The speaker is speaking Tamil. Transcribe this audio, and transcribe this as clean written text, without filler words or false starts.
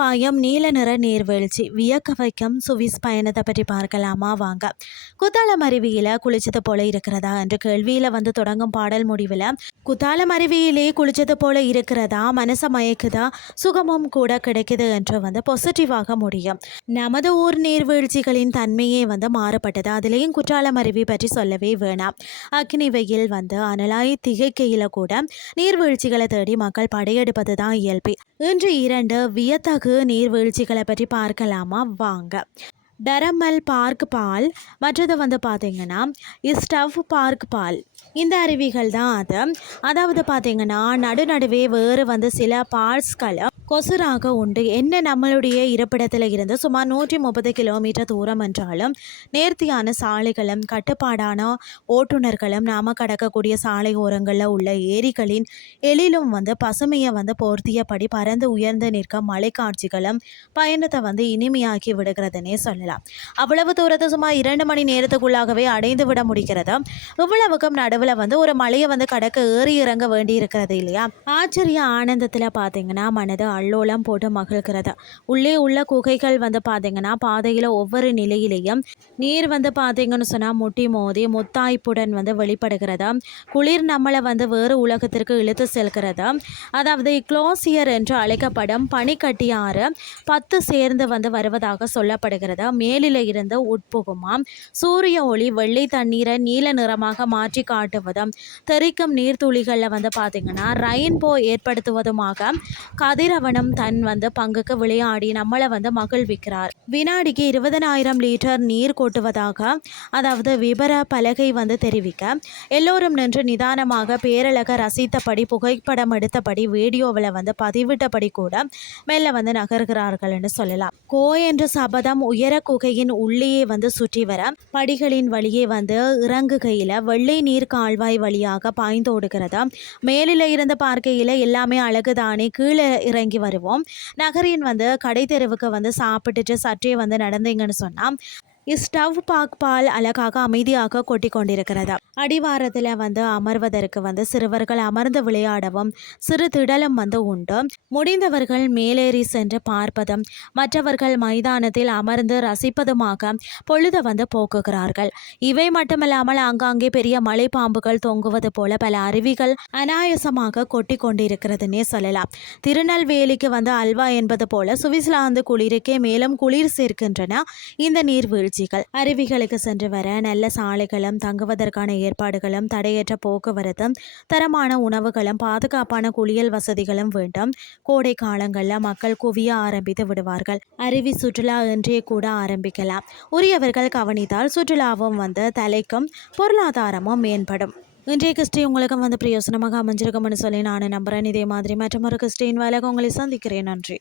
பாயம் நீல நிற நீர்வீழ்ச்சி வியக்க வைக்கும் சுவிஸ் பயணத்தை பற்றி பார்க்கலாமா வாங்க. குத்தாலம் அருவியில் குளிச்சது போல இருக்கிறதா என்ற கேள்வியில் தொடங்கும் பாடல் முடிவில் குத்தாலம் அருவியிலே குளிச்சது போல இருக்கிறதா, மனசை மயக்குதா, சுகமும் கூட கிடைக்குது என்று பாசிட்டிவாக முடியும். நமது ஊர் நீர்வீழ்ச்சிகளின் தன்மையே மாறுபட்டது. அதுலேயும் குற்றாலம் அருவி பற்றி சொல்லவே வேணாம். அக்னி வெயில் அனலாய் திகைக்கையில் கூட நீர்வீழ்ச்சிகளை தேடி மக்கள் படையெடுப்பது தான் இயல்பு. இன்று 2 வியத்தகு நீர்வீழ்ச்சிகளை பற்றி பார்க்கலாமா வாங்க. டரமல் பார்க் பால், மற்றது பார்த்தீங்கன்னா ஸ்டவ் பார்க் பால். இந்த அருவிகள் தான் அதாவது பார்த்தீங்கன்னா நடுவே வேறு சில பார்ட்ஸ்களை கொசுராக உண்டு. என்ன நம்மளுடைய இருப்பிடத்தில் இருந்து சுமார் 130 கிலோமீட்டர் தூரம் என்றாலும் நேர்த்தியான சாலைகளும் கட்டுப்பாடான ஓட்டுநர்களும் நாம் கடக்கக்கூடிய சாலை ஓரங்களில் உள்ள ஏரிகளின் எழிலும் பசுமையை போர்த்தியபடி பறந்து உயர்ந்து நிற்க மலை காட்சிகளும் பயணத்தை இனிமையாக்கி விடுகிறதுனே சொல்லலாம். அவ்வளவு தூரத்தை சுமார் 2 மணி நேரத்துக்குள்ளாகவே அடைந்து விட முடிகிறது. இவ்வளவுக்கும் நடுவில் ஒரு மலையை கடக்க ஏறி இறங்க வேண்டி இருக்கிறது இல்லையா. ஆச்சரிய ஆனந்தத்தில் பார்த்தீங்கன்னா மனது அல்லோலம் போட்டு மகிழ்கிறது. உள்ளே உள்ள குகைகள் பார்த்தீங்கன்னா பாதையில் ஒவ்வொரு நிலையிலையும் நீர் பார்த்தீங்கன்னு சொன்னால் முட்டி மோதி முத்தாய்ப்புடன் வெளிப்படுகிறது. குளிர் நம்மளை வேறு உலகத்திற்கு இழுத்து செல்கிறது. அதாவது க்ளோசியர் என்று அழைக்கப்படும் பனிக்கட்டியாறு 10 சேர்ந்து வருவதாக சொல்லப்படுகிறது. மேலில் இருந்து உட்புகுமாம். சூரிய ஒளி வெள்ளை தண்ணீரை நீல நிறமாக மாற்றி காட்டுவதும் தெறிக்கும் நீர்த்துளிகளில் பார்த்தீங்கன்னா ரெயின்போ ஏற்படுத்துவதுமாக கதிரவனும் தன் பங்குக்கு விளையாடி நம்மளை மகிழ்விக்கிறார். வினாடிக்கு 20,000 லிட்டர் நீர் கொட்டுவதாக அதாவது விபர பலகை தெரிவிக்க எல்லோரும் நின்று நிதானமாக பேரழக ரசித்தபடி புகைப்படம் எடுத்தபடி வீடியோவில் பதிவிட்டபடி கூட மெல்ல நகர்கிறார்கள் என்று சொல்லலாம். கோ என்ற சபதம் உயர குகையின் உள்ளே சுற்றி வர படிகளின் வழியே இறங்குகையில் வெள்ளை நீர் கால்வாய் வழியாக பாய்ந்தோடுகிறது. மேலில் இருந்து பார்க்கையில் எல்லாமே அழகுதானே. கீழே இறங்கி வருவோம். நகரின் கடை தெருவுக்கு சாப்பிட்டுட்டு சற்றே நடந்தீங்கன்னு சொன்னால் ஸ்டவ் பார்க் பால் அழகாக அமைதியாக கொட்டி கொண்டிருக்கிறது. அடிவாரத்தில் அமர்வதற்கு சிறுவர்கள் அமர்ந்து விளையாடவும் சிறு திடலும் உண்டு. முடிந்தவர்கள் மேலேறி சென்று பார்ப்பதும் மற்றவர்கள் மைதானத்தில் அமர்ந்து ரசிப்பதுமாக பொழுது போக்குகிறார்கள். இவை மட்டுமல்லாமல் ஆங்காங்கே பெரிய மலை பாம்புகள் தொங்குவது போல பல அருவிகள் அனாயசமாக கொட்டி கொண்டிருக்கிறதுனே சொல்லலாம். திருநெல்வேலிக்கு அல்வா என்பது போல சுவிட்சர்லாந்து குளிருக்கே மேலும் குளிர் சேர்க்கின்றன இந்த நீர்வீழ்ச்சி. அருவிகளுக்கு சென்று வர நல்ல சாலைகளும் தங்குவதற்கான ஏற்பாடுகளும் தடையற்ற போக்குவரத்தும் தரமான உணவுகளும் பாதுகாப்பான குளியல் வசதிகளும் வேண்டும். கோடை காலங்களில் மக்கள் குவிய ஆரம்பித்து விடுவார்கள். அருவி சுற்றுலா என்றே கூட ஆரம்பிக்கலாம். உரியவர்கள் கவனித்தால் சுற்றுலாவும் தலைக்கும் பொருளாதாரமும் மேம்படும். இன்றைய கிறிஸ்டி உங்களுக்கு பிரயோசனமாக அமைஞ்சிருக்கும்னு சொல்லி நான் நம்புறேன். இதே மாதிரி மற்றொரு கிறிஸ்டின் வேலைக்கு உங்களை சந்திக்கிறேன். நன்றி.